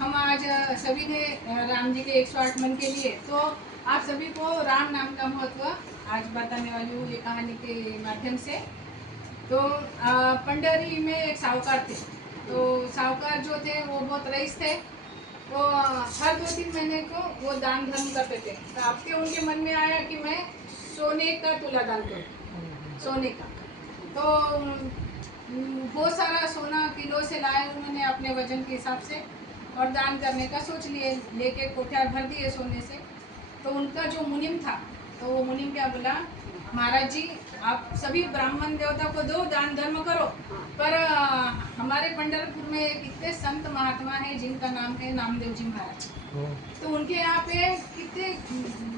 हम आज सभी ने राम जी के 108 मन के लिए, तो आप सभी को राम नाम का महत्व आज बताने वाली हूँ ये कहानी के माध्यम से। तो पंडरी में एक साहूकार थे। तो साहूकार जो थे वो बहुत रईस थे। वो हर 2-3 महीने को वो दान धर्म करते थे। तो आपके उनके मन में आया कि मैं सोने का तुला दान करूँ, सोने का। तो बहुत सारा सोना किलो से लाए उन्होंने अपने वजन के हिसाब से और दान करने का सोच लिए, लेके कोठियार भर दिए सोने से। तो उनका जो मुनिम था, तो वो मुनिम क्या बोला, महाराज जी आप सभी ब्राह्मण देवता को दो, दान धर्म करो, पर हमारे पंढरपुर में एक इतने संत महात्मा है जिनका नाम है नामदेव जी महाराज। तो उनके यहाँ पे कितने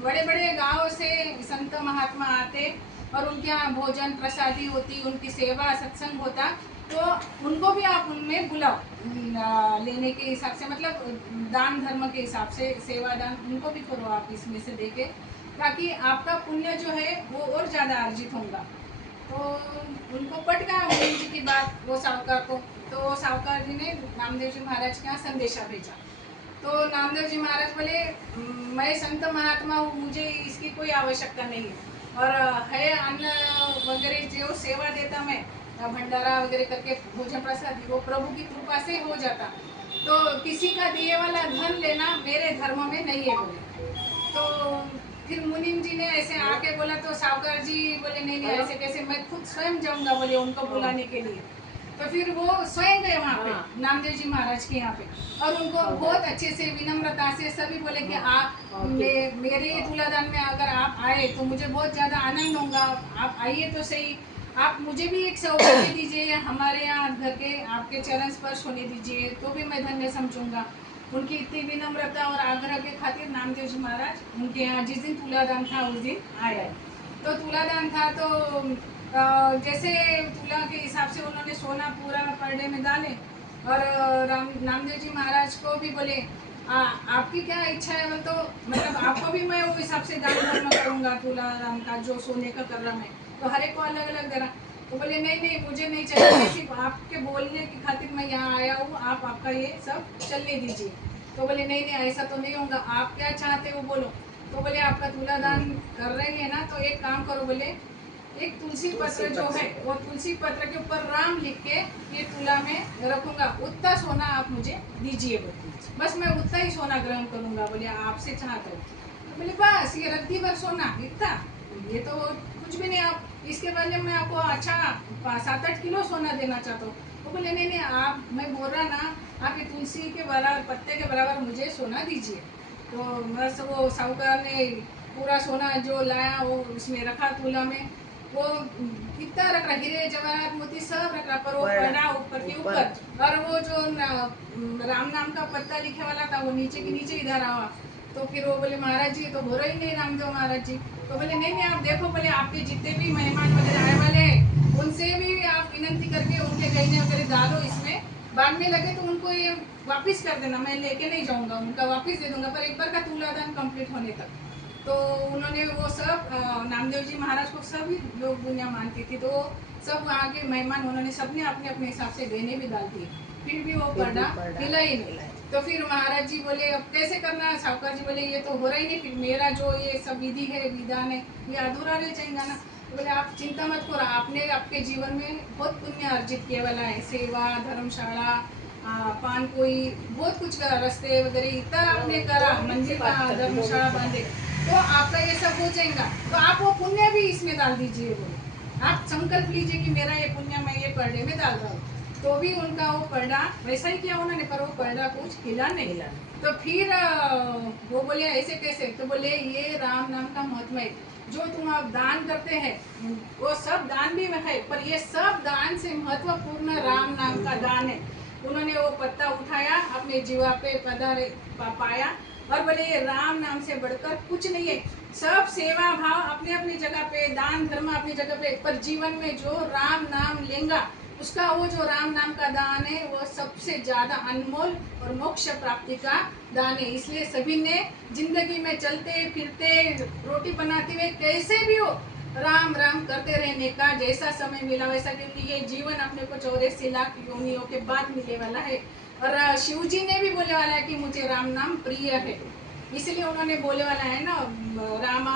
बड़े बड़े गांव से संत महात्मा आते और उनके यहाँ भोजन प्रसादी होती, उनकी सेवा सत्संग होता। तो उनको भी आप उनमें बुलाओ लेने के हिसाब से, मतलब दान धर्म के हिसाब से सेवा दान उनको भी करो आप इसमें से देके, ताकि आपका पुण्य जो है वो और ज़्यादा अर्जित होगा। तो उनको पट गया मुनि जी की बात, वो साहूकार को। तो साहूकार जी ने नामदेव जी महाराज के यहाँ संदेशा भेजा। तो नामदेव जी महाराज बोले मैं संत महात्मा हूँ, मुझे इसकी कोई आवश्यकता नहीं है, और है अन्न वगैरह जो सेवा देता मैं भंडारा वगैरह करके भोजन प्रसाद वो प्रभु की कृपा से हो जाता। तो किसी का दिए वाला धन लेना मेरे धर्म में नहीं है बोले। तो फिर मुनिम जी ने ऐसे आके बोला, तो साहूकार जी बोले नहीं नहीं ऐसे कैसे, मैं खुद स्वयं जाऊंगा बोले उनको बुलाने के लिए। तो फिर वो स्वयं गए वहाँ पे नामदेव जी महाराज के यहाँ पे, और उनको बहुत अच्छे से विनम्रता से सभी बोले कि आप मेरे तुलादान में अगर आप आए तो मुझे बहुत ज़्यादा आनंद होगा, आप आइए तो सही, आप मुझे भी एक सौभाग्य दीजिए, हमारे यहाँ घर के आपके चरण स्पर्श होने दीजिए, तो भी मैं धन्य समझूंगा। उनकी इतनी विनम्रता और आग्रह के खातिर नामदेव जी महाराज उनके यहाँ जिस दिन तुलादान था उस दिन आए। तो तुलादान था तो जैसे तुला के हिसाब से उन्होंने सोना पूरा परडे में डाले, और नामदेव जी महाराज को भी बोले आपकी क्या इच्छा है, वो तो मतलब आपको भी मैं वो हिसाब से दान धर्म करूँगा तुलाराम का जो सोने का कर रहा मैं, तो हर एक को अलग अलग दे रहा। तो बोले नहीं नहीं मुझे नहीं चाहिए, सिर्फ आपके बोलने की खातिर मैं यहाँ आया हूँ, आप आपका ये सब चलने दीजिए। तो बोले नहीं नहीं ऐसा तो नहीं होगा, आप क्या चाहते हो बोलो। तो बोले आपका तुलादान कर रहे हैं ना, तो एक काम करो, बोले एक तुलसी पत्र जो है वो तुलसी पत्र के ऊपर राम लिख के ये तुला में रखूंगा, उतना सोना आप मुझे दीजिए बोले, बस मैं उतना ही सोना ग्रहण करूंगा बोले आपसे चाहते हो। तो बोले बस ये रद्दी भर सोना इतना, ये तो कुछ भी नहीं, आप इसके बदले मैं आपको अच्छा 7-8 किलो सोना देना चाहता हूँ। वो बोले नहीं नहीं आप, मैं बोल रहा ना आप ये तुलसी के बराबर पत्ते के बराबर मुझे सोना दीजिए। तो बस वो साहूकार ने पूरा सोना जो लाया वो उसमें रखा तुला में, वो कितना रख रहा, हीरे जवाहरात मोती सब रख रहा, पर वो पड़ा ऊपर के ऊपर, और वो जो राम नाम का पत्ता लिखे वाला था वो नीचे के नीचे इधर आवा। तो फिर वो बोले महाराज जी तो भरो ही नहीं रामदेव महाराज जी। तो बोले नहीं नहीं आप देखो, बोले आपके जितने भी मेहमान वगैरह आए वाले हैं उनसे भी आप विनंती करके उनके गहने वगैरह डालो इसमें, बाद में लगे तो उनको ये वापस कर देना, मैं लेके नहीं जाऊंगा, उनका वापस दे दूंगा, पर एक बार का तुलादान कंप्लीट होने तक। तो उन्होंने वो सब नामदेव जी महाराज को सभी लोग दुनिया मानती थी, तो सब वहाँ के मेहमान उन्होंने सबने अपने अपने हिसाब से गहने भी डाल दिए, फिर भी वो पर्दा हिला ही नहीं। तो फिर महाराज जी बोले अब कैसे करना है, साहूकार जी बोले ये तो हो रहा ही नहीं, फिर मेरा जो ये सब विधि है विधान है ये अधूरा रह जाएगा ना। तो बोले आप चिंता मत करो, आपने आपके जीवन में बहुत पुण्य अर्जित किया वाला है, सेवा धर्मशाला पान कोई बहुत कुछ करा, रास्ते वगैरह इतना आपने करा, मंदिर का धर्मशाला बांधे, तो आपका ये सब हो जाएगा। तो आप वो पुण्य भी इसमें डाल दीजिए, बोले आप संकल्प लीजिए कि मेरा ये पुण्य मैं ये पर्दे में डाल रहा हूँ। तो भी उनका वो पर्दा वैसा ही किया उन्होंने, पर वो पर्दा कुछ हिला नहीं। तो फिर वो बोले ऐसे कैसे, तो बोले ये राम नाम का महत्व है, जो तुम आप दान करते हैं वो सब दान भी है, पर ये सब दान से महत्वपूर्ण राम नाम का दान है। उन्होंने वो पत्ता उठाया अपने जीवा पे पधारे पाया, और बोले ये राम नाम से बढ़कर कुछ नहीं है, सब सेवा भाव अपने अपनी जगह पे, दान धर्म अपनी जगह पे, पर जीवन में जो राम नाम लेगा उसका वो जो राम नाम का दान है वो सबसे ज्यादा अनमोल और मोक्ष प्राप्ति का दान है। इसलिए सभी ने जिंदगी में चलते फिरते रोटी बनाते हुए कैसे भी हो राम राम करते रहने का जैसा समय मिला वैसा, क्योंकि ये जीवन अपने को 84 लाख योनियों के बाद मिले वाला है। और शिव जी ने भी बोले वाला है कि मुझे राम नाम प्रिय है, इसलिए उन्होंने बोले वाला है ना, रामा